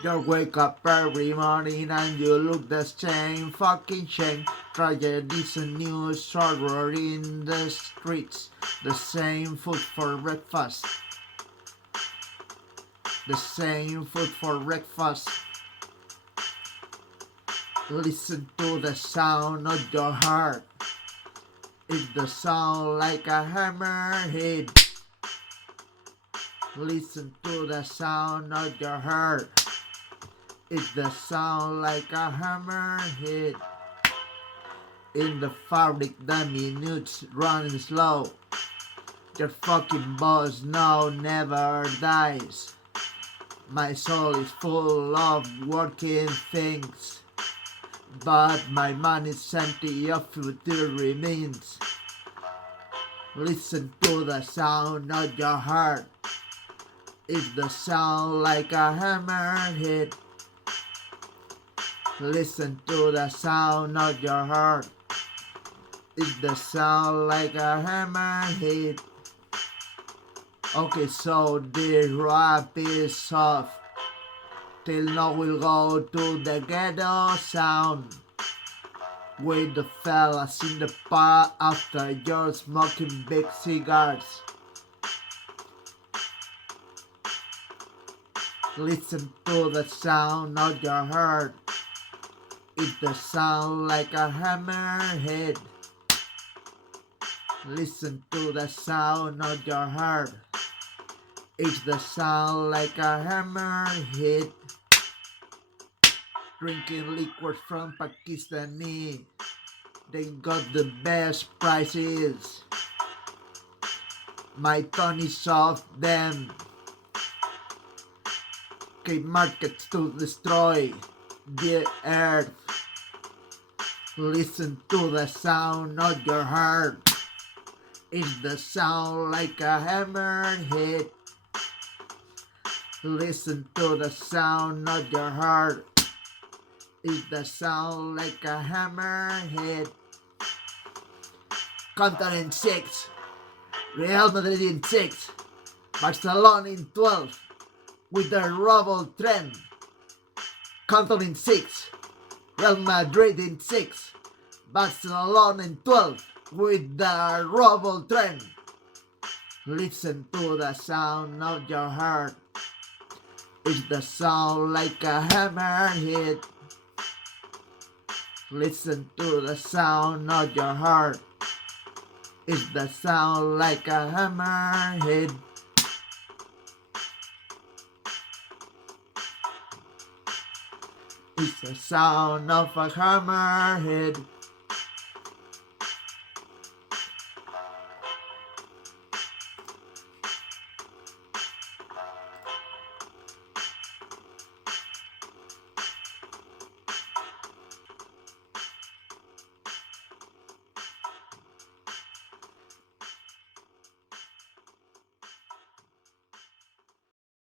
You wake up every morning and you look the same, fucking shame. Tragedies and news horror in the streets. The same food for breakfast. The same food for breakfast. Listen to the sound of your heart. It's the sound like a hammer hit. Listen to the sound of your heart. It's the sound like a hammer hit. In the fabric, the minutes running slow. Your fucking boss now never dies. My soul is full of working things, but my mind is empty of future remains. Listen to the sound of your heart. It's the sound like a hammer hit. Listen to the sound of your heart. It's the sound like a hammer hit. Okay, so this rap is soft. Till now we'll go to the ghetto sound. With the fellas in the bar after you're smoking big cigars. Listen to the sound of your heart. It's the sound like a hammer hit. Listen to the sound of your heart. It's the sound like a hammer hit. Drinking liquor from Pakistani. They got the best prices. My tongue is off them. Okay, markets to destroy the earth. Listen to the sound of your heart. It's the sound like a hammer hit. Listen to the sound of your heart. It's the sound like a hammer hit. Canton in 6. Real Madrid in 6. Barcelona in 12. With the rubble trend. Canton in 6. Real Madrid in 6. Barcelona in 12. With the rubble trend. Listen to the sound of your heart. It's the sound like a hammer hit. Listen to the sound of your heart. It's the sound like a hammer hit. It's the sound of a hammer hit.